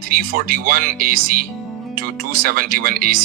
341 AC to 271 AC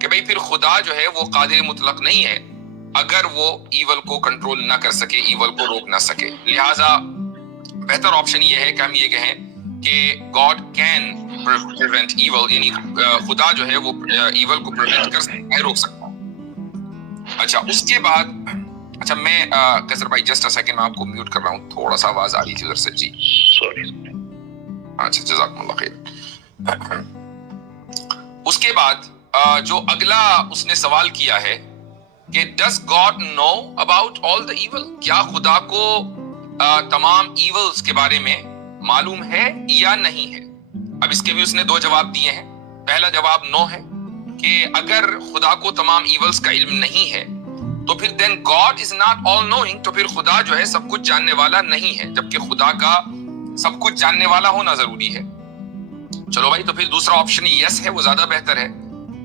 کہ بھئی پھر خدا جو ہے وہ قادر مطلق نہیں ہے اگر وہ ایول کو کنٹرول نہ کر سکے, ایول کو روک نہ سکے. لہٰذا بہتر آپشن یہ ہے کہ ہم یہ کہیں کہ God can prevent evil, یعنی خدا جو ہے وہ ایول کو پریونٹ کر سکتا ہے, روک سکتا ہے. اچھا اس کے بعد, اچھا میں قیصر بھائی جسٹ سیکنڈ میں آپ کو میوٹ کر رہا ہوں, تھوڑا سا آواز آ رہی تھی ادھر سے. جی سوری. اچھا جزاکم اللہ خیر. اس کے بعد جو اگلا اس نے سوال کیا ہے کہ does God know about all the evil, کیا خدا کو تمام ایولز کے بارے میں معلوم ہے یا نہیں ہے. اب اس کے بھی اس نے دو جواب دیے ہیں. پہلا جواب نو ہے کہ اگر خدا کو تمام ایولز کا علم نہیں ہے تو پھر then God is not all knowing, تو پھر خدا جو ہے سب کچھ جاننے والا نہیں ہے, جبکہ خدا کا سب کچھ جاننے والا ہونا ضروری ہے. چلو بھائی, تو پھر دوسرا آپشن یس ہے, وہ زیادہ بہتر ہے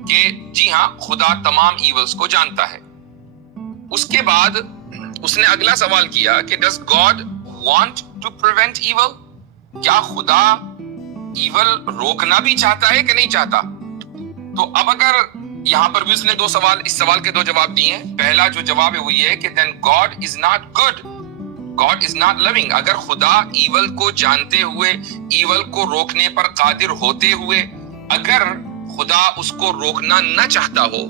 کہ جی ہاں خدا تمام ایولز کو جانتا ہے. اس کے بعد اس نے اگلا سوال کیا کہ does God want to prevent evil, کیا خدا ایول روکنا بھی چاہتا ہے کہ نہیں چاہتا. تو اب اگر یہاں پر بھی اس نے اس سوال کے دو جواب دیے ہیں. پہلا جو جواب ہے وہ یہ ہے کہ then God is not good, God is not loving. اگر خدا ایول کو جانتے ہوئے, ایول کو روکنے پر قادر ہوتے ہوئے, اگر خدا اس کو روکنا نہ چاہتا ہو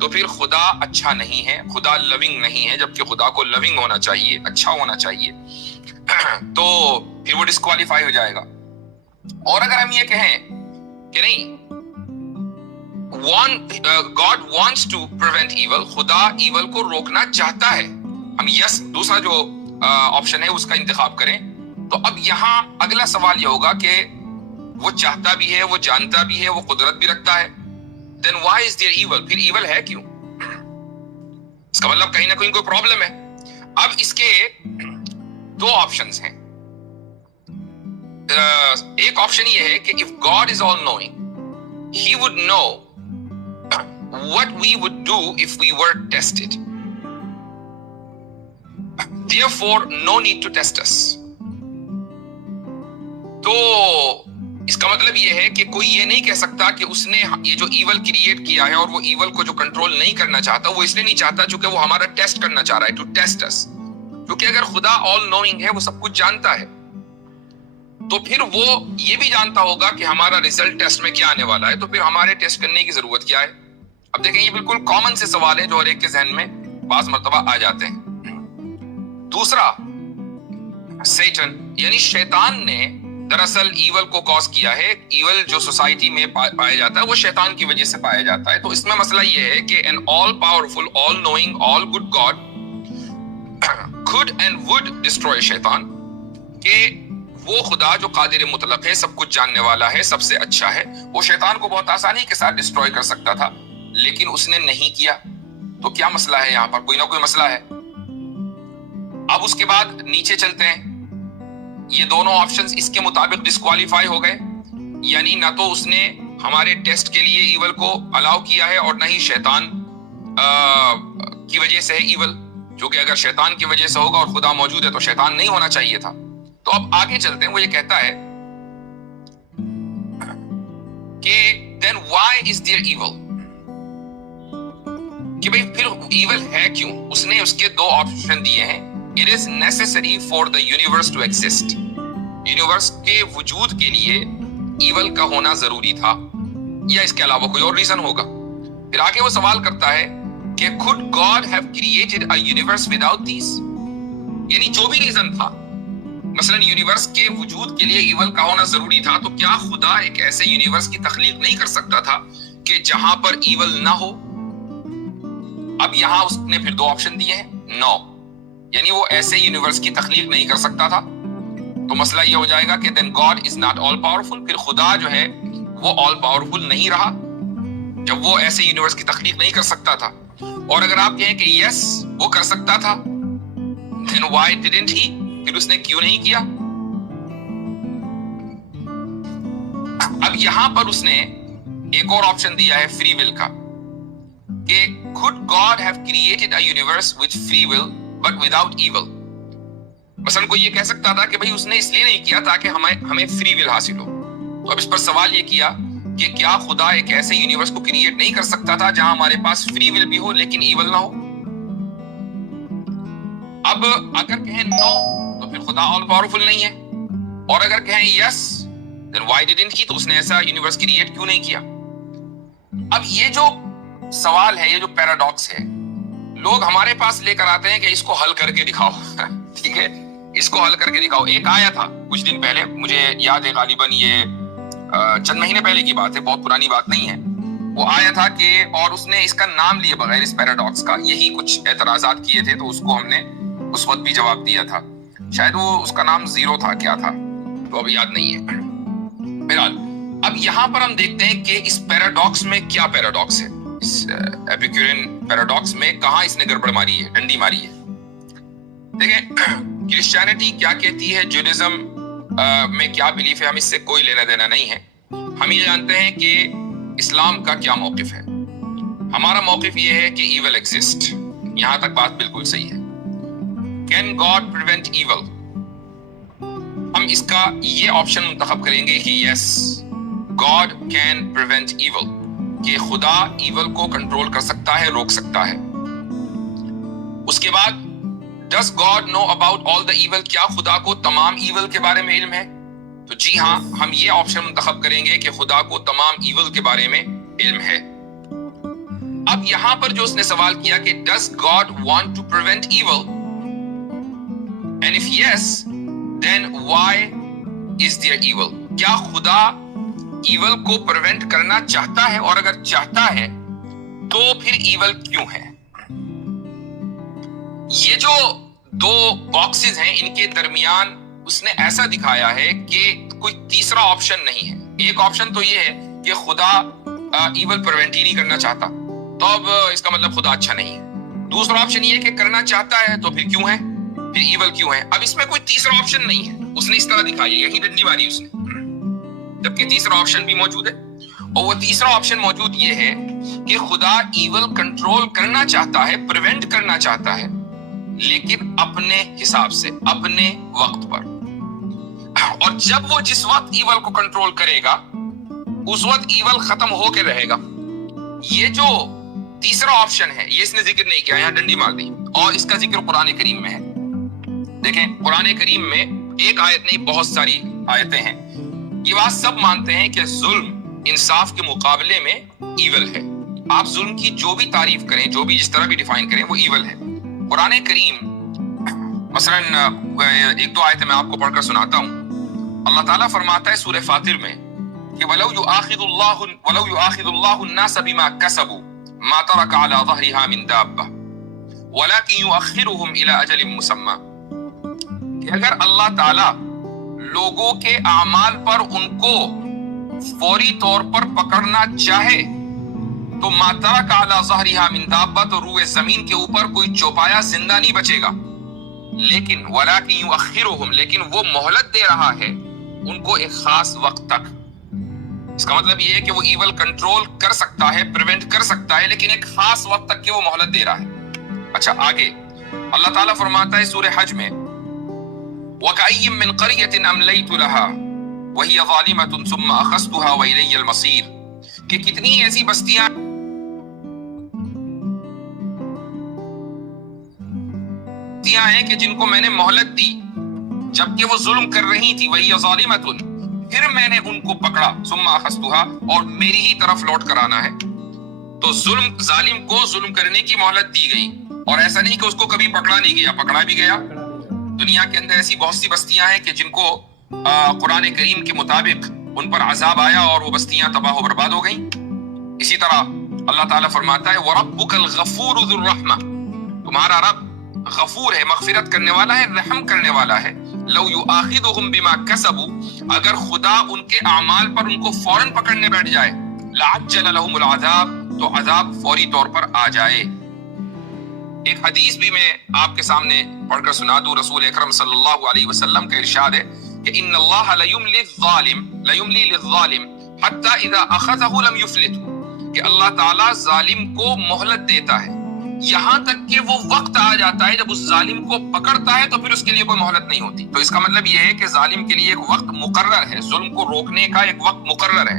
تو پھر خدا اچھا نہیں ہے, خدا لونگ نہیں ہے, جبکہ خدا کو لونگ ہونا چاہیے, اچھا ہونا چاہیے. تو پھر وہ ڈسکوالیفائی ہو جائے گا. اور اگر ہم یہ کہیں کہ نہیں God wants to prevent evil, خدا ایول کو روکنا چاہتا ہے, ہم یس دوسرا جو آپشن ہے اس کا انتخاب کریں, تو اب یہاں اگلا سوال یہ ہوگا کہ وہ چاہتا بھی ہے, وہ جانتا بھی ہے, وہ قدرت بھی رکھتا ہے, then why is there evil, پھر ایول ہے کیوں. اس کا مطلب کہیں نہ کہیں کوئی پرابلم ہے. اب اس کے دو آپشنز ہیں. ایک آپشن یہ ہے کہ if God is all knowing, he would know what we would do if we were tested. Therefore, no need to test us. تو اس کا مطلب یہ ہے کہ کوئی یہ نہیں کہہ سکتا کہ اس نے یہ جو ایول کریٹ کیا ہے اور وہ ایول کو جو کنٹرول نہیں کرنا چاہتا, وہ اس لیے نہیں چاہتا چونکہ وہ ہمارا ٹیسٹ کرنا چاہ رہا ہے, ٹو ٹیسٹ اس. کیونکہ اگر خدا آل نوئنگ ہے, وہ سب کچھ جانتا ہے, تو پھر وہ یہ بھی جانتا ہوگا کہ ہمارا ریزلٹ ٹیسٹ میں کیا آنے والا ہے, تو پھر ہمارے ٹیسٹ کرنے کی ضرورت کیا ہے. اب دیکھیں یہ بالکل کامن سے سوال ہے جو ہر ایک کے ذہن میں بعض مرتبہ آ جاتے ہیں. دوسرا, سیٹن یعنی شیطان نے دراصل ایول کو کاز کیا ہے. ایول جو سوسائٹی میں پایا جاتا ہے وہ شیطان کی وجہ سے پایا جاتا ہے. تو اس میں مسئلہ یہ ہے کہ an all powerful, all knowing, all good God could and would destroy شیطان, کہ وہ خدا جو قادر مطلق ہے, سب کچھ جاننے والا ہے, سب سے اچھا ہے, وہ شیطان کو بہت آسانی کے ساتھ ڈسٹروائے کر سکتا تھا, لیکن اس نے نہیں کیا. تو کیا مسئلہ ہے یہاں پر؟ کوئی نہ کوئی مسئلہ ہے. اب اس کے بعد نیچے چلتے ہیں. یہ دونوں آپشنز اس کے مطابق ڈسکوالیفائی ہو گئے, یعنی نہ تو اس نے ہمارے ٹیسٹ کے لیے ایول کو الاؤ کیا ہے اور نہ ہی شیطان کی وجہ سے ہے ایول, کیونکہ اگر شیطان کی وجہ سے ہوگا اور خدا موجود ہے تو شیطان نہیں ہونا چاہیے تھا. تو اب آگے چلتے ہیں. وہ یہ کہتا ہے کہ then why is there evil, کہ بھئی پھر ایول ہے کیوں. اس نے اس کے دو آپشن دیے ہیں. It is necessary for the universe to exist. Universe کے وجود کے لیے ایول کا ہونا ضروری تھا, یا اس کے علاوہ کوئی اور ریزن ہوگا. پھر آگے وہ سوال کرتا ہے کہ could God have created a universe without these, یعنی جو بھی ریزن تھا, مثلا یونیورس کے وجود کے لیے ایول کا ہونا ضروری تھا, تو کیا خدا ایک ایسے یونیورس کی تخلیق نہیں کر سکتا تھا کہ جہاں پر ایول نہ ہو. اب یہاں اس نے پھر دو آپشن دیے ہیں. نو, یعنی وہ ایسے یونیورس کی تخلیق نہیں کر سکتا تھا. تو مسئلہ یہ ہو جائے گا کہ then God is not all powerful, پھر خدا جو ہے وہ all powerful نہیں رہا جب وہ ایسے یونیورس کی تخلیق نہیں کر سکتا تھا. اور اگر آپ کہیں کہ yes وہ کر سکتا تھا, then why didn't he, پھر اس نے کیوں نہیں کیا. اب یہاں پر اس نے ایک اور آپشن دیا ہے فری ول کا, کہ could God have created a universe with free will but without evil. مثلا کوئی یہ کہہ سکتا تھا کہ بھئی اس نے اس لیے نہیں کیا تاکہ ہمیں فری ول حاصل ہو. تو اب اس پر سوال یہ کیا کہ کیا خدا ایک ایسے یونیورس کو کریٹ نہیں کر سکتا تھا جہاں ہمارے پاس فری ول بھی ہو لیکن ایول نہ ہو؟ اب اگر کہیں نو تو پھر خدا آل پاورفل نہیں ہے، اور اگر کہیں یس then why didn't he، تو اس نے ایسا یونیورس کریٹ کیوں نہیں کیا؟ اب یہ جو سوال ہے، یہ جو پیراڈاکس ہے، لوگ ہمارے پاس لے کر آتے ہیں کہ اس کو حل کر کے دکھاؤ ٹھیک ہے، اس کو حل کر کے دکھاؤ۔ ایک آیا تھا کچھ دن پہلے، مجھے یاد ہے غالباً یہ چند مہینے پہلے کی بات ہے، بہت پرانی بات نہیں ہے، وہ آیا تھا کہ اور اس نے اس کا نام لیے بغیر اس پیراڈاکس کا یہی کچھ اعتراضات کیے تھے، تو اس کو ہم نے اس وقت بھی جواب دیا تھا، شاید وہ اس کا نام زیرو تھا، کیا تھا تو ابھی یاد نہیں ہے۔ بہرحال اب یہاں پر ہم دیکھتے ہیں کہ اس پیراڈاکس میں کیا پیراڈاکس ہے، اس ایپیکورین پیراڈاکس میں کہاں اس نے گڑبڑ ماری ہے، ڈنڈی ماری ہے۔ دیکھیں کرسچینٹی کیا کہتی ہے، جوڈازم میں کیا بلیف ہے، ہم اس سے کوئی لینا دینا نہیں ہے، ہم یہ جانتے ہیں کہ اسلام کا کیا موقف ہے۔ ہمارا موقف یہ ہے کہ ایول ایگزسٹ، یہاں تک بات بالکل صحیح ہے۔ کین گاڈ پریونٹ ایول، ہم اس کا یہ آپشن منتخب کریں گے کہ یس گاڈ کین پریونٹ ایول، کہ خدا ایول کو کنٹرول کر سکتا ہے، روک سکتا ہے۔ اس کے بعد does God know about all the evil, کیا خدا کو تمام ایول کے بارے میں علم ہے؟ تو جی ہاں، ہم یہ آپشن منتخب کریں گے کہ خدا کو تمام ایول کے بارے میں علم ہے۔ اب یہاں پر جو اس نے سوال کیا کہ does God want to prevent evil, and if yes then why is there evil، کیا خدا ایول کو پریونٹ کرنا چاہتا ہے، اور اگر چاہتا ہے تو پھر ایول کیوں ہے؟ یہ جو دو باکسز ہیں ان کے درمیان اس نے ایسا دکھایا ہے کہ کوئی تیسرا آپشن نہیں ہے۔ ایک آپشن تو یہ ہے کہ خدا ایول پریونٹ ہی نہیں کرنا چاہتا، تو اب اس کا مطلب خدا اچھا نہیں ہے۔ دوسرا آپشن یہ کہ کرنا چاہتا ہے تو پھر کیوں ہے، پھر ایول کیوں ہے؟ اب اس میں کوئی تیسرا آپشن نہیں ہے، اس نے اس طرح دکھائی ہے، یہی ڈنڈی ماری اس نے، جبکہ تیسرا آپشن بھی موجود ہے، اور وہ تیسرا آپشن موجود یہ ہے کہ خدا ایول کنٹرول کرنا چاہتا ہے، پریونٹ کرنا چاہتا ہے، لیکن اپنے حساب سے، اپنے وقت پر، اور جب وہ جس وقت ایول کو کنٹرول کرے گا اس وقت ایول ختم ہو کے رہے گا۔ یہ جو تیسرا آپشن ہے یہ اس نے ذکر نہیں کیا، یہاں ڈنڈی مار دی، اور اس کا ذکر قرآن کریم میں ہے۔ دیکھیں قرآن کریم میں ایک آیت نہیں بہت ساری آیتیں ہیں، یہ بات سب مانتے ہیں کہ ظلم انصاف کے مقابلے میں ایول ہے۔ آپ ظلم کی جو بھی تعریف کریں، جو بھی جس طرح بھی ڈیفائن کریں، وہ ایول ہے۔ قرآن کریم مثلا ایک دو آیتیں میں آپ کو پڑھ کر سناتا ہوں۔ اللہ تعالیٰ فرماتا ہے سورہ فاطر میں کہ وَلَوْ يُؤَاخِذُ اللَّهُ النَّاسَ بِمَا كَسَبُوا مَا تَرَكَ عَلَى ظَهْرِهَا مِن دَابَّةٍ وَلَكِنْ يُؤَخِّرُهُمْ إِلَى أَجَلٍ مُّسَمًّى، کہ اگر اللہ تعالیٰ لوگوں کے اعمال پر ان کو فوری طور پر پکڑنا چاہے تو مَا تَرَكَ عَلَى ظَهْرِهَا مِن دَابَّةٍ، تو روئے زمین کے اوپر کوئی چوپایا زندہ نہیں بچے گا، لیکن وَلَكِنْ يُؤَخِّرُهُمْ، لیکن وہ مہلت دے رہا ہے ان کو ایک خاص وقت تک۔ اس کا مطلب یہ ہے کہ وہ ایول کنٹرول کر سکتا ہے، پریونٹ کر سکتا ہے، لیکن ایک خاص وقت تک کی وہ مہلت دے رہا ہے۔ اچھا آگے اللہ تعالیٰ فرماتا ہے سورہ حج میں وَكَأَيٍّ مِّن قَرْيَةٍ أَمْلَيْتُ لَهَا وَهِيَ ظَالِمَةٌ ثُمَّ أَخَذْتُهَا وَإِلَيَّ الْمَصِيرُ، کہ کتنی ایسی بستیاں ہیں کہ جن کو میں نے مہلت دی جبکہ وہ ظلم کر رہی تھی، وَهِيَ ظَالِمَةٌ، پھر میں نے ان کو پکڑا، ثم اخذتها، اور میری ہی طرف لوٹ کر آنا ہے۔ تو ظالم کو ظلم کرنے کی مہلت دی گئی، اور ایسا نہیں کہ اس کو کبھی پکڑا نہیں گیا، پکڑا بھی گیا۔ دنیا کے اندر ایسی بہت سی بستیاں ہیں کہ جن کو قرآن کریم کے مطابق ان پر عذاب آیا اور وہ بستیاں تباہ و برباد ہو گئیں۔ اسی طرح اللہ تعالیٰ فرماتا ہے وَرَبُّكَ الْغَفُورُ ذُو الرَّحْمَةِ، تمہارا رب غفور ہے، مغفرت کرنے والا ہے، رحم کرنے والا ہے۔ لو یؤاخذہم بما کسبوا، اگر خدا ان کے اعمال پر ان کو فوراً پکڑنے بیٹھ جائے، لعجل لہم العذاب، تو عذاب فوری طور پر آ جائے۔ ایک حدیث بھی میں آپ کے سامنے پڑھ کر سنا دوں، رسول اکرم صلی اللہ علیہ وسلم کا ارشاد ہے کہ ان اللہ لیملی للظالم حتی اذا اخذہ لم یفلتہ، کہ اللہ تعالیٰ ظالم کو مہلت دیتا ہے یہاں تک کہ وہ وقت آ جاتا ہے جب اس ظالم کو پکڑتا ہے تو پھر اس کے لیے کوئی مہلت نہیں ہوتی۔ تو اس کا مطلب یہ ہے کہ ظالم کے لیے ایک وقت مقرر ہے، ظلم کو روکنے کا ایک وقت مقرر ہے۔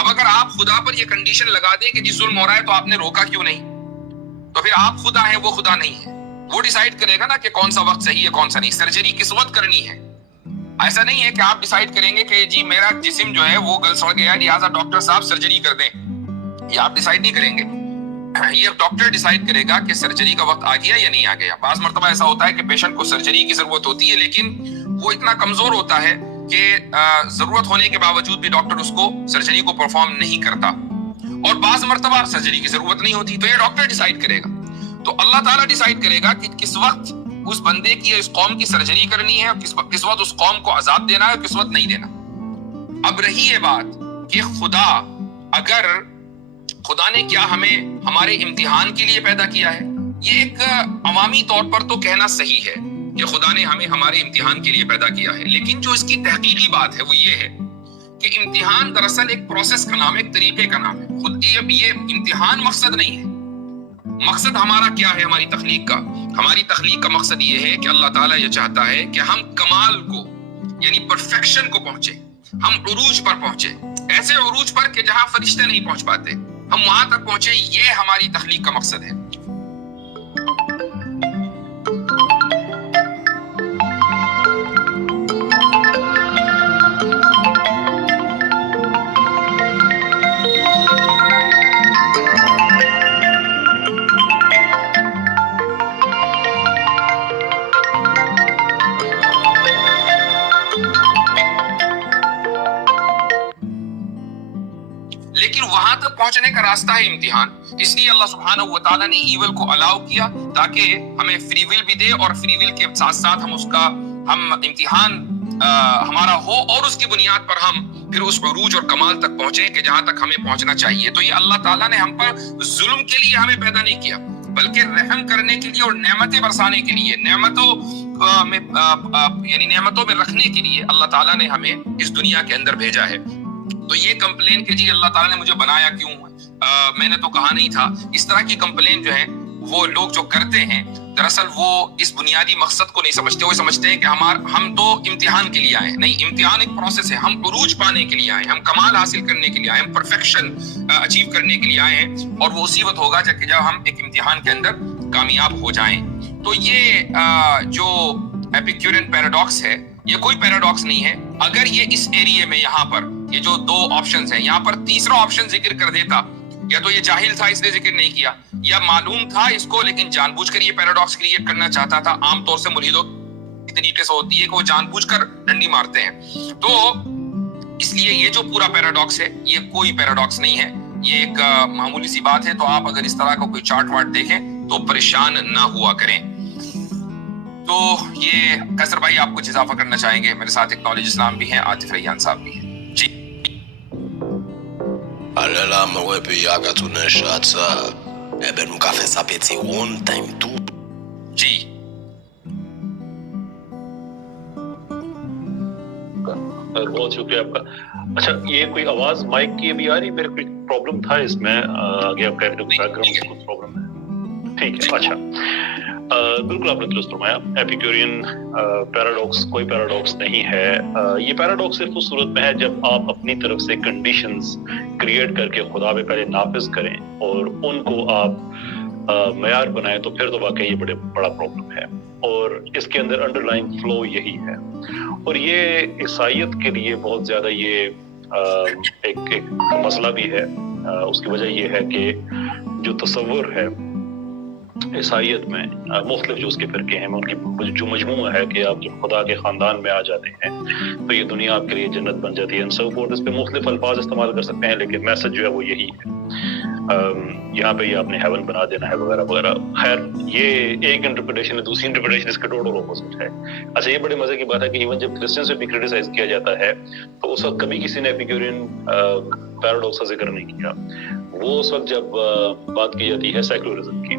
اب اگر آپ خدا پر یہ کنڈیشن لگا دیں کہ جی ظلم ہو رہا ہے تو آپ نے روکا کیوں نہیں، تو پھر آپ خدا ہیں وہ خدا نہیں ہے. وہ ڈیسائیڈ کرے گا نا کہ کون سا وقت صحیح ہے کون سا نہیں. سرجری کس وقت کرنی ہے، ایسا نہیں ہے کہ آپ ڈیسائیڈ کریں گے کہ جی میرا جسم جو ہے وہ گل سڑ گیا لہٰذا ڈاکٹر صاحب سرجری کر دیں. یہ آپ ڈیسائیڈ نہیں کریں گے، یہ ڈاکٹر ڈیسائیڈ کرے گا کہ سرجری کا وقت آ گیا یا نہیں آ گیا. بعض مرتبہ ایسا ہوتا ہے کہ پیشنٹ کو سرجری کی ضرورت ہوتی ہے لیکن وہ اتنا کمزور ہوتا ہے کہ ضرورت ہونے کے باوجود بھی ڈاکٹر اس کو سرجری کو پرفارم نہیں کرتا، اور بعض مرتبہ سرجری کی ضرورت نہیں ہوتی، تو یہ ڈاکٹر ڈیسائیڈ کرے گا. تو اللہ تعالیٰ ڈیسائیڈ کرے گا کہ کس وقت اس بندے کی اس قوم کی سرجری کرنی ہے اور کس وقت اس قوم کو عذاب دینا ہے اور کس وقت نہیں دینا. اب رہی یہ بات کہ اگر خدا نے کیا ہمیں ہمارے امتحان کے لیے پیدا کیا ہے، یہ ایک عوامی طور پر تو کہنا صحیح ہے کہ خدا نے ہمیں ہمارے امتحان کے لیے پیدا کیا ہے، لیکن جو اس کی تحقیقی بات ہے وہ یہ ہے کہ امتحان دراصل ایک پروسیس کا نام ہے، ایک طریقے کا نام ہے. خود یہ امتحان مقصد نہیں ہے. مقصد ہمارا کیا ہے ہماری تخلیق کا؟ ہماری تخلیق کا مقصد یہ ہے کہ اللہ تعالیٰ یہ چاہتا ہے کہ ہم کمال کو یعنی پرفیکشن کو پہنچے، ہم عروج پر پہنچے، ایسے عروج پر کہ جہاں فرشتے نہیں پہنچ پاتے، ہم وہاں تک پہنچے. یہ ہماری تخلیق کا مقصد ہے. لیکن وہاں تک پہنچنے کا راستہ ہے امتحان. اس لیے اللہ سبحانہ و تعالیٰ نے ایول کو الاؤ کیا تاکہ ہمیں فری ول بھی دے، اور فری ول کے ساتھ ساتھ ہم امتحان ہمارا ہو اور اس کی بنیاد پر ہم پھر اس عروج اور کمال تک پہنچے کہ جہاں تک ہمیں پہنچنا چاہیے. تو یہ اللہ تعالیٰ نے ہم پر ظلم کے لیے ہمیں پیدا نہیں کیا بلکہ رحم کرنے کے لیے اور نعمتیں برسانے کے لیے، نعمتوں میں رکھنے کے لیے اللہ تعالیٰ نے ہمیں اس دنیا کے اندر بھیجا ہے. تو یہ کمپلین کہ جی اللہ تعالیٰ نے مجھے بنایا کیوں، میں نے تو کہا نہیں تھا، اس طرح کی کمپلین جو ہے وہ لوگ جو کرتے ہیں دراصل وہ اس بنیادی مقصد کو نہیں سمجھتے. وہ سمجھتے ہیں کہ ہم تو امتحان کے لیے آئے ہیں. نہیں، امتحان ایک پروسیس ہے. ہم عروج پانے کے لیے آئے ہیں، ہم کمال حاصل کرنے کے لیے آئے ہیں، ہم پرفیکشن اچیو کرنے کے لیے آئے ہیں، اور وہ اسی وقت ہوگا جب ہم ایک امتحان کے اندر کامیاب ہو جائیں. تو یہ جو ایپیکیورین پیراڈاکس ہے یہ کوئی پیراڈاکس نہیں ہے. اگر یہ اس ایریے میں یہاں پر یہ جو دو آپشنز ہیں یہاں پر تیسرا آپشن ذکر کر دیتا، یا تو یہ جاہل تھا اس نے ذکر نہیں کیا، یا معلوم تھا اس کو لیکن جان بوجھ کر یہ پیراڈاکس کریٹ کرنا چاہتا تھا. عام طور سے ملحدوں کی طریقے سے ہوتی ہے کہ وہ جان بوجھ کر ڈنڈی مارتے ہیں. تو اس لیے یہ جو پورا پیراڈاکس ہے یہ کوئی پیراڈاکس نہیں ہے، یہ ایک معمولی سی بات ہے. تو آپ اگر اس طرح کا کوئی چارٹ واٹ دیکھیں تو پریشان نہ ہوا کریں. تو یہ قیصر بھائی آپ کچھ اضافہ کرنا چاہیں گے؟ میرے ساتھ ایک نالج اسلام بھی ہیں، عاطف ریحان صاحب بھی ہیں. جی Alela mwe pe yaga tune shatsa ebe nou ka fe sa peti one time too. جی بہت شکریہ آپ کا. اچھا، یہ کوئی آواز مائک کی بھی آ رہی؟ میرے کوئی پرابلم تھا اس میں آگے آپ کہہ رہے بیک گراؤنڈ میں کچھ پرابلم ہے. ٹھیک ہے، اچھا بالکل آپ نے درست فرمایا. ایپیکیورین پیراڈاکس کوئی پیراڈاکس نہیں ہے. یہ پیراڈاکس صرف اس صورت میں ہے جب آپ اپنی طرف سے کنڈیشنز کریٹ کر کے خدا پہ پہلے نافذ کریں اور ان کو آپ معیار بنائیں، تو پھر تو واقعی یہ بڑا پرابلم ہے. اور اس کے اندر انڈر لائن فلو یہی ہے. اور یہ عیسائیت کے لیے بہت زیادہ یہ ایک مسئلہ بھی ہے. اس کی وجہ یہ ہے کہ جو تصور ہے عیسائیت میں مختلف جو اس کے فرقے ہیں، ان کی جو مجموعہ ہے کہ آپ جب خدا کے خاندان میں آ جاتے ہیں تو یہ دنیا آپ کے لیے جنت بن جاتی ہے. اس پہ مختلف الفاظ استعمال کر سکتے ہیں لیکن میسج جو ہے وہ یہی ہے. یہاں پہ یہ آپ نے ہیون بنا دینا ہے وغیرہ وغیرہ. خیر، یہ ایک انٹرپریٹیشن ہے. دوسری انٹرپریٹیشن اس کے ٹوٹل اپوزٹ ہے. اچھا، یہ بڑے مزے کی بات ہے کہ ایون جب کرسچن سے بھی کریٹیسائز کیا جاتا ہے تو اس وقت کبھی کسی نے ایپیکیورین پیراڈاکس کا ذکر نہیں کیا. وہ اس وقت جب بات کی جاتی ہے سیکولرزم کی،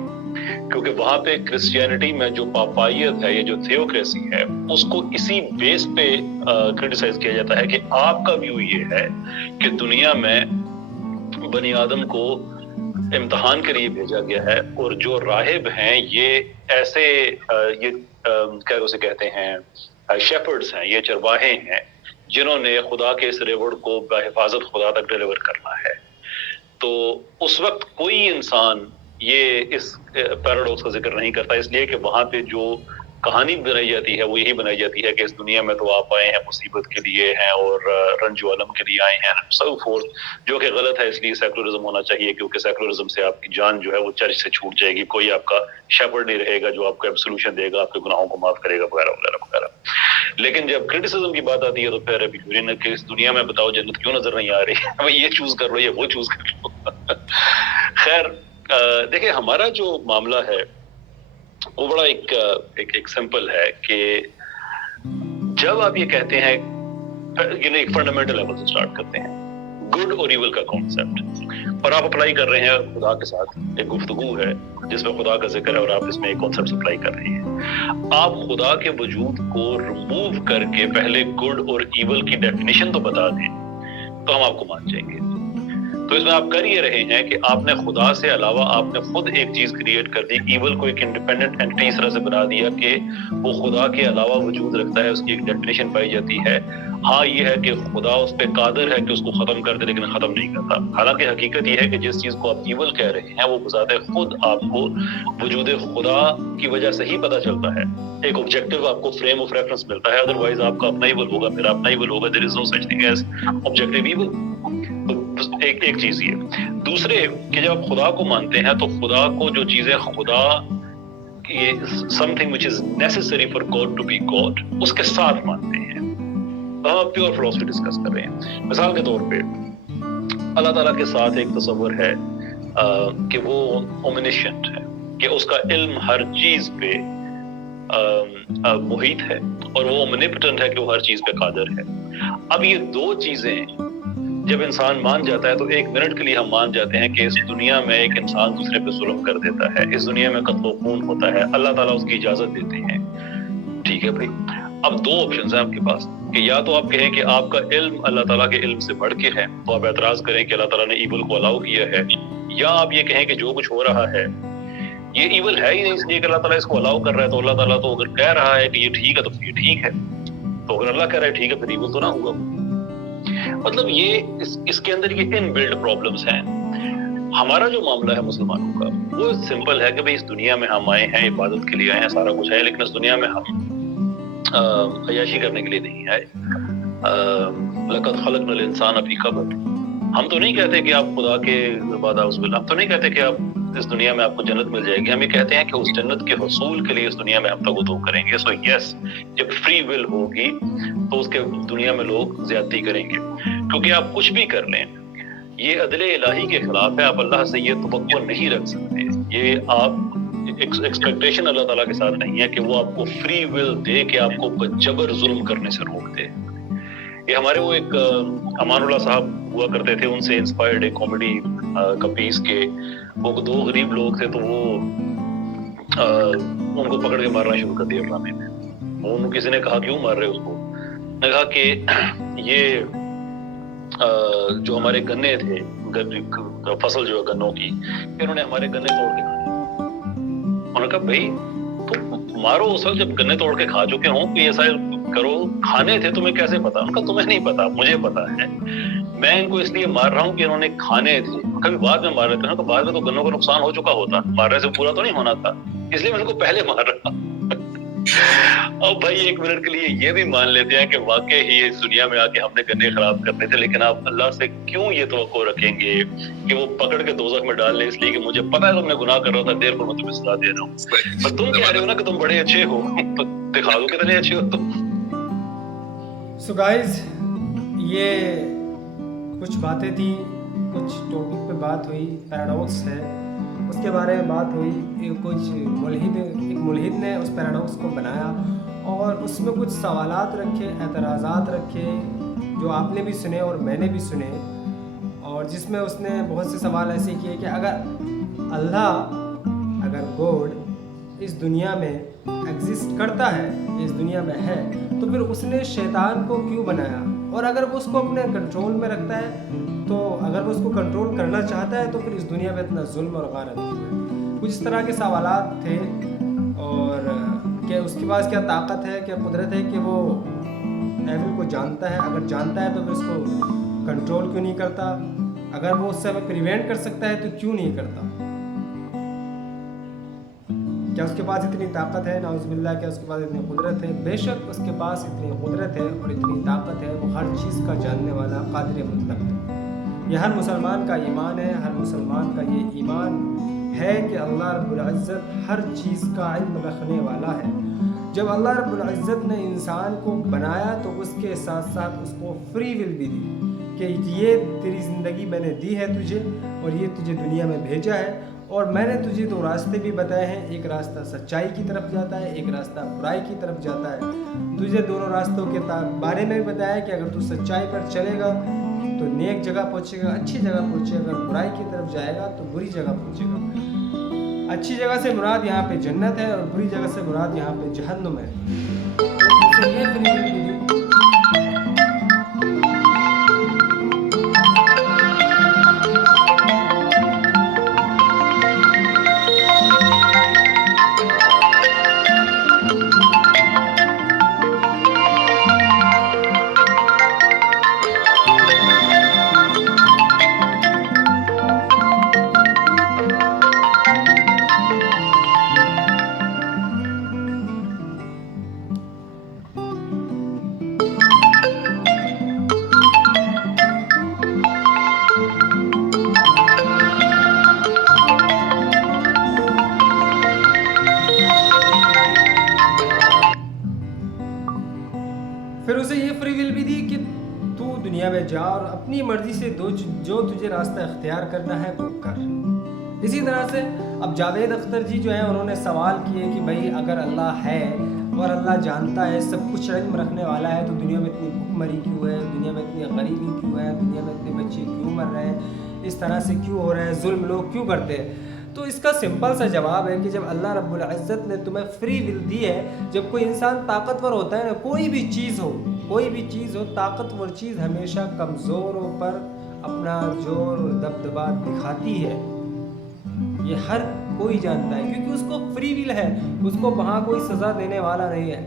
کیونکہ وہاں پہ کرسچینٹی میں جو پاپائیت ہے، یہ جو تھیوکریسی ہے، اس کو اسی بیس پہ کرٹیسائز کیا جاتا ہے کہ آپ کا ویو یہ ہے کہ دنیا میں بنی آدم کو امتحان کے لیے بھیجا گیا ہے، اور جو راہب ہیں یہ ایسے یہ کیا اسے کہتے ہیں شیپرڈز ہیں، یہ چرواہے ہیں جنہوں نے خدا کے اس ریوارڈ کو بحفاظت خدا تک ڈیلیور کرنا ہے. تو اس وقت کوئی انسان یہ اس پیراڈوکس کا ذکر نہیں کرتا، اس لیے کہ وہاں پہ جو کہانی بنائی جاتی ہے وہ یہی بنائی جاتی ہے کہ اس دنیا میں تو آپ آئے ہیں مصیبت کے لیے ہیں اور رنج و علم کے لیے آئے ہیں سو فورتھ، جو کہ غلط ہے. اس لیے سیکولرزم ہونا چاہیے، کیونکہ سیکولرزم سے آپ کی جان جو ہے وہ چرچ سے چھوٹ جائے گی. کوئی آپ کا شیپرڈ نہیں رہے گا جو آپ کو ایبسولوشن دے گا، آپ کے گناہوں کو معاف کرے گا وغیرہ وغیرہ وغیرہ. لیکن جب کرٹیسزم کی بات آتی ہے تو پھر کہ اس دنیا میں بتاؤ جنت کیوں نظر نہیں آ رہی، بھائی یہ چوز کر لو یا وہ چوز کر لو. خیر دیکھیں ہمارا جو معاملہ ہے وہ بڑا ایک سمپل ہے کہ جب آپ یہ کہتے ہیں ایک فنڈامنٹل لیول سے سٹارٹ کرتے ہیں گڈ اور ایول کا کانسیپٹ، اور آپ اپلائی کر رہے ہیں خدا کے ساتھ. ایک گفتگو ہے جس میں خدا کا ذکر ہے اور آپ اس میں ایک کانسیپٹ اپلائی کر رہے ہیں. آپ خدا کے وجود کو ریموو کر کے پہلے گڈ اور ایول کی ڈیفینیشن تو بتا دیں تو ہم آپ کو مان جائیں گے. تو اس میں آپ کر یہ رہے ہیں کہ آپ نے خدا سے علاوہ آپ نے خود ایک چیز کریٹ کر دی، ایول کو ایک انڈیپینڈنٹ اینٹی اس طرح سے بنا دیا کہ وہ خدا کے علاوہ وجود رکھتا ہے، اس کی ایک ڈیفینیشن پائی جاتی ہے. ہاں یہ ہے کہ خدا اس پہ قادر ہے کہ اس کو ختم کر دے لیکن ختم نہیں کرتا. حالانکہ حقیقت یہ ہے کہ جس چیز کو آپ ایول کہہ رہے ہیں وہ بذات خود آپ کو وجود خدا کی وجہ سے ہی پتہ چلتا ہے. ایک آبجیکٹو آپ کو فریم آف ریفرنس ملتا ہے، ادروائز آپ کا اپنا ایول ہوگا، میرا اپنا ایول ہوگا. There is no such thing as objective evil. ایک چیز یہ. دوسرے کہ جب آپ خدا کو مانتے ہیں تو خدا کو جو چیزیں خدا something which is necessary for God to be God اس کے ساتھ مانتے ہیں. ہم پیور فلسفی ڈسکس کر رہے ہیں. مثال کے طور پہ اللہ تعالیٰ کے ساتھ ایک تصور ہے کہ وہ اومنیشنٹ ہے، کہ اس کا علم ہر چیز پہ محیط ہے، اور وہ اومنیپٹنٹ ہے کہ وہ ہر چیز پہ قادر ہے. اب یہ دو چیزیں جب انسان مان جاتا ہے تو ایک منٹ کے لیے ہم مان جاتے ہیں کہ اس دنیا میں ایک انسان دوسرے پہ ظلم کر دیتا ہے، اس دنیا میں قتل و خون ہوتا ہے، اللہ تعالیٰ اس کی اجازت دیتے ہیں. ٹھیک ہے بھائی، اب دو آپشنز ہیں آپ کے پاس کہ یا تو آپ کہیں کہ آپ کا علم اللہ تعالیٰ کے علم سے بڑھ کے ہے تو آپ اعتراض کریں کہ اللہ تعالیٰ نے ایول کو الاؤ کیا ہے، یا آپ یہ کہیں کہ جو کچھ ہو رہا ہے یہ ایول ہے ہی نہیں اس لیے کہ اللہ تعالیٰ اس کو الاؤ کر رہا ہے. تو اللہ تعالیٰ تو اگر کہہ رہا ہے کہ یہ ٹھیک ہے تو یہ ٹھیک ہے، تو اگر اللہ کہہ رہا ہے ٹھیک ہے پھر ایول تو نہ ہوگا. مطلب یہ اس کے اندر یہ ان بلڈ پرابلمس ہیں. ہمارا جو معاملہ ہے مسلمانوں کا وہ سمپل ہے کہ بھئی اس دنیا میں ہم آئے ہیں، عبادت کے لیے آئے ہیں، سارا کچھ ہے، لیکن اس دنیا میں ہم عیاشی کرنے کے لیے نہیں آئے. لقد خلقنا الانسان فی کبد. ہم تو نہیں کہتے کہ آپ خدا کے ہم تو نہیں کہتے کہ آپ اس دنیا میں آپ کو جنت مل جائے گی. ہم یہ کہتے ہیں کہ اس جنت کے حصول کے لیے اس دنیا میں ہم تگو کریں گے. سو یس، جب فری ول ہوگی تو اس کے دنیا میں لوگ زیادتی کریں گے، کیونکہ آپ کچھ بھی کر لیں یہ عدل الہی کے خلاف ہے. آپ اللہ سے یہ توقع نہیں رکھ سکتے. یہ آپ ایکسپیکٹیشن اللہ تعالیٰ کے ساتھ نہیں ہے کہ وہ آپ کو فری ول دے کہ آپ کو بجبر ظلم کرنے سے روک دے. یہ ہمارے وہ ایک امان اللہ صاحب ہوا کرتے تھے، ان سے انسپائرڈ ایک کامیڈی کا پیس کے وہ دو غریب لوگ تھے تو وہ ان کو پکڑ کے مارنا شروع کر دیا ڈرامے میں. وہ کسی نے کہا کیوں مار رہے اس کو؟ نے کہا کہ یہ جو ہمارے گنے تھے، فصل جو ہے گنوں کی، انہوں نے ہمارے گنے توڑ کے کھا لیے. انہوں نے کہا بھائی تم مارو اس وقت جب گنے توڑ کے کھا چکے ہوں، کہ ایسا کرو. کھانے تھے تمہیں کیسے پتا؟ ان کا تمہیں نہیں پتا، مجھے پتا ہے. میں ان کو اس لیے مار رہا ہوں کہ انہوں نے کھانے تھے، کبھی بعد میں مار رہے تھے تو بعد میں تو گنوں کا نقصان ہو چکا ہوتا، مارنے سے پورا تو نہیں ہونا تھا، اس لیے میں ان کو پہلے مار رہا. اور بھائی ایک منٹ کے لیے یہ بھی مان لیتے ہیں کہ واقعی ہی اس دنیا میں آ کے ہم نے گنے خراب کرنے تھے، لیکن آپ اللہ سے کیوں یہ توقع رکھیں گے کہ وہ پکڑ کے دوزخ میں ڈال لیں اس لیے کہ مجھے پتا ہے تم نے گناہ کر رہا تھا، دیر پر میں تمہیں سزا دے رہا ہوں. پر تم کہہ رہے ہو نا کہ تم بڑے اچھے ہو، تو دکھا دو کتنے اچھے ہو تم. سو گائز، یہ کچھ باتیں تھیں، کچھ ٹاپک پہ بات ہوئی، پیراڈاکس ہے اس کے بارے میں بات ہوئی. کچھ ملحد نے اس پیراڈاکس کو بنایا اور اس میں کچھ سوالات رکھے، اعتراضات رکھے جو آپ نے بھی سنے اور میں نے بھی سنے، اور جس میں اس نے بہت سے سوال ایسے کیے کہ اگر گاڈ اس دنیا میں ایگزسٹ کرتا ہے، اس دنیا میں ہے، تو پھر اس نے شیطان کو کیوں بنایا؟ اور اگر وہ اس کو اپنے کنٹرول میں رکھتا ہے تو اگر وہ اس کو کنٹرول کرنا چاہتا ہے تو پھر اس دنیا میں اتنا ظلم اور غارت کیوں ہے؟ کچھ اس طرح کے سوالات تھے. اور کہ اس کے پاس کیا طاقت ہے، کیا قدرت ہے کہ وہ ایول کو جانتا ہے؟ اگر جانتا ہے تو پھر اس کو کنٹرول کیوں نہیں کرتا؟ اگر وہ اس سے ہمیں پریونٹ کر سکتا ہے تو کیوں نہیں کرتا؟ کیا اس کے پاس اتنی طاقت ہے؟ نعوذ باللہ، کیا اس کے پاس اتنی قدرت ہے؟ بے شک اس کے پاس اتنی قدرت ہے اور اتنی طاقت ہے، وہ ہر چیز کا جاننے والا قادر مطلق ہے۔ یہ ہر مسلمان کا ایمان ہے، ہر مسلمان کا یہ ایمان ہے کہ اللہ رب العزت ہر چیز کا علم رکھنے والا ہے۔ جب اللہ رب العزت نے انسان کو بنایا تو اس کے ساتھ ساتھ اس کو فری ول بھی دی کہ یہ تیری زندگی میں نے دی ہے تجھے، اور یہ تجھے دنیا میں بھیجا ہے، اور میں نے تجھے دو راستے بھی بتائے ہیں، ایک راستہ سچائی کی طرف جاتا ہے، ایک راستہ برائی کی طرف جاتا ہے۔ تجھے دونوں راستوں کے بارے میں بھی بتایا کہ اگر تو سچائی پر چلے گا تو نیک جگہ پہنچے گا، اچھی جگہ پہنچے گا، اگر برائی کی طرف جائے گا تو بری جگہ پہنچے گا۔ اچھی جگہ سے مراد یہاں پہ جنت ہے اور بری جگہ سے مراد یہاں پہ جہنم ہے۔ تو یہ فری ول بھی دی۔ پھر اسے یہ فری ول بھی دی کہ تو دنیا میں جا اور اپنی مرضی سے جو تجھے راستہ اختیار کرنا ہے وہ کر۔ اسی طرح سے اب جاوید اختر جی جو ہیں انہوں نے سوال کیے کہ بھائی اگر اللہ ہے اور اللہ جانتا ہے، سب کچھ علم رکھنے والا ہے، تو دنیا میں اتنی بھوک مری کیوں ہے، دنیا میں اتنی غریبی کیوں ہے، دنیا میں اتنے بچے کیوں مر رہے ہیں، اس طرح سے کیوں ہو رہے ہیں، ظلم لوگ کیوں کرتے ہیں؟ تو اس کا سمپل سا جواب ہے کہ جب اللہ رب العزت نے تمہیں فری ول دی ہے، جب کوئی انسان طاقتور ہوتا ہے نا، کوئی بھی چیز ہو طاقتور چیز ہمیشہ کمزوروں پر اپنا زور اور دبدبا دکھاتی ہے۔ یہ ہر کوئی جانتا ہے کیونکہ اس کو فری ول ہے، اس کو وہاں کوئی سزا دینے والا نہیں ہے۔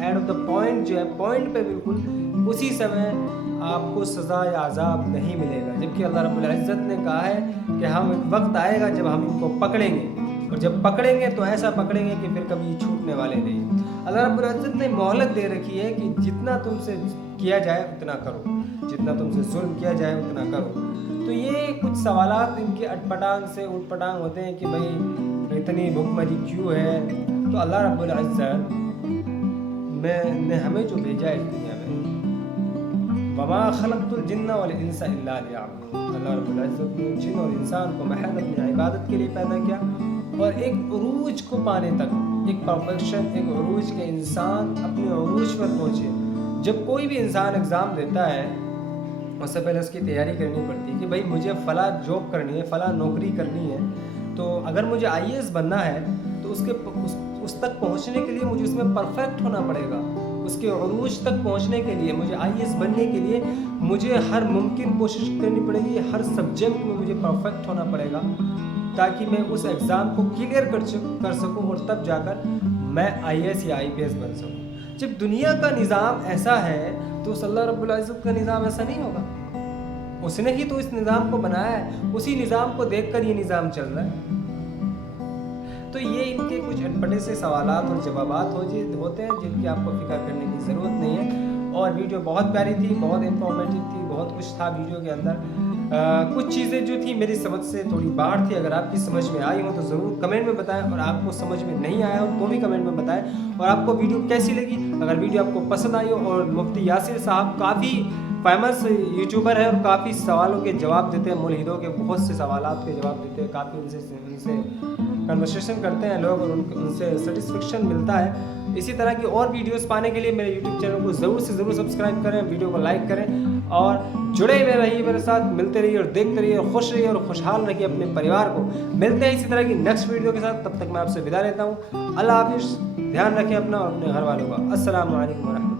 ایٹ آف دا پوائنٹ جو ہے، پوائنٹ پہ بالکل اسی سمے آپ کو سزا یا عذاب نہیں ملے گا، جبکہ اللہ رب العزت نے کہا ہے کہ ہم ایک وقت آئے گا جب ہم ان کو پکڑیں گے، اور جب پکڑیں گے تو ایسا پکڑیں گے کہ پھر کبھی چھوٹنے والے نہیں۔ اللہ رب العزت نے مہلت دے رکھی ہے کہ جتنا تم سے کیا جائے اتنا کرو، جتنا تم سے ظلم کیا جائے اتنا کرو۔ تو یہ کچھ سوالات ان کے اٹ پٹانگ ہوتے ہیں کہ بھائی اتنی بھوک مری کیوں ہے؟ تو اللہ رب العزت نے ہمیں جو بھیجا ہے اس دنیا میں، وما خلقت الجن والانس الا لیعبدون، اللہ رب العزت نے جن اور انسان کو محض اپنی عبادت کے لیے پیدا کیا، اور ایک عروج کو پانے تک، ایک پرفیکشن، ایک عروج کے انسان اپنے عروج پر پہنچے۔ جب کوئی بھی انسان ایگزام دیتا ہے اس سے پہلے اس کی تیاری کرنی پڑتی ہے کہ بھائی مجھے فلاں جاب کرنی ہے، فلاں نوکری کرنی ہے، تو اگر مجھے IAS بننا ہے تو اس تک پہنچنے کے لیے مجھے اس میں پرفیکٹ ہونا پڑے گا۔ اس کے عروج تک پہنچنے کے لیے، مجھے IAS بننے کے لیے مجھے ہر ممکن کوشش کرنی پڑے گی، ہر سبجیکٹ میں مجھے پرفیکٹ ہونا پڑے گا تاکہ میں اس ایگزام کو کلیئر کر سکوں، اور تب جا کر میں IAS یا IPS بن سکوں۔ جب دنیا کا نظام ایسا ہے تو اس اللہ رب العزت کا نظام ایسا نہیں ہوگا۔ اس نے ہی تو اس نظام کو بنایا ہے، اسی نظام کو دیکھ کر یہ نظام چل رہا ہے۔ تو یہ ان کے کچھ اٹپٹے سے سوالات اور جوابات ہوتے ہیں جن کی آپ کو فکر کرنے کی ضرورت نہیں ہے۔ اور ویڈیو بہت پیاری تھی، بہت انفارمیٹیو تھی، بہت کچھ تھا ویڈیو کے اندر۔ کچھ چیزیں جو تھی میری سمجھ سے تھوڑی باہر تھی، اگر آپ کی سمجھ میں آئی ہوں تو ضرور کمنٹ میں بتائیں، اور آپ کو سمجھ میں نہیں آیا ہو تو بھی کمنٹ میں بتائیں۔ اور آپ کو ویڈیو کیسی لگی؟ اگر ویڈیو آپ کو پسند آئی ہو، اور مفتی یاسر صاحب کافی فیمس یوٹیوبر ہے اور کافی سوالوں کے جواب دیتے ہیں، ملحدوں کے بہت سے سوالات کے جواب دیتے ہیں، کافی ان سے کنورسیشن کرتے ہیں لوگ، اور ان سے سیٹسفیکشن ملتا ہے۔ اسی طرح کی اور ویڈیوز پانے کے لیے میرے یوٹیوب چینل کو ضرور سے ضرور سبسکرائب کریں، ویڈیو کو لائک کریں، اور جڑے ہوئے رہیے میرے ساتھ، ملتے رہیے اور دیکھتے رہیے، اور خوش رہیے اور خوشحال رکھیے اپنے پریوار کو۔ ملتے ہیں اسی طرح کی نیکسٹ ویڈیو کے ساتھ، تب تک میں آپ سے ودا لیتا ہوں۔ اللہ حافظ، دھیان رکھیں اپنا اور اپنے گھر والوں کا۔ السلام علیکم ورحمۃ اللہ۔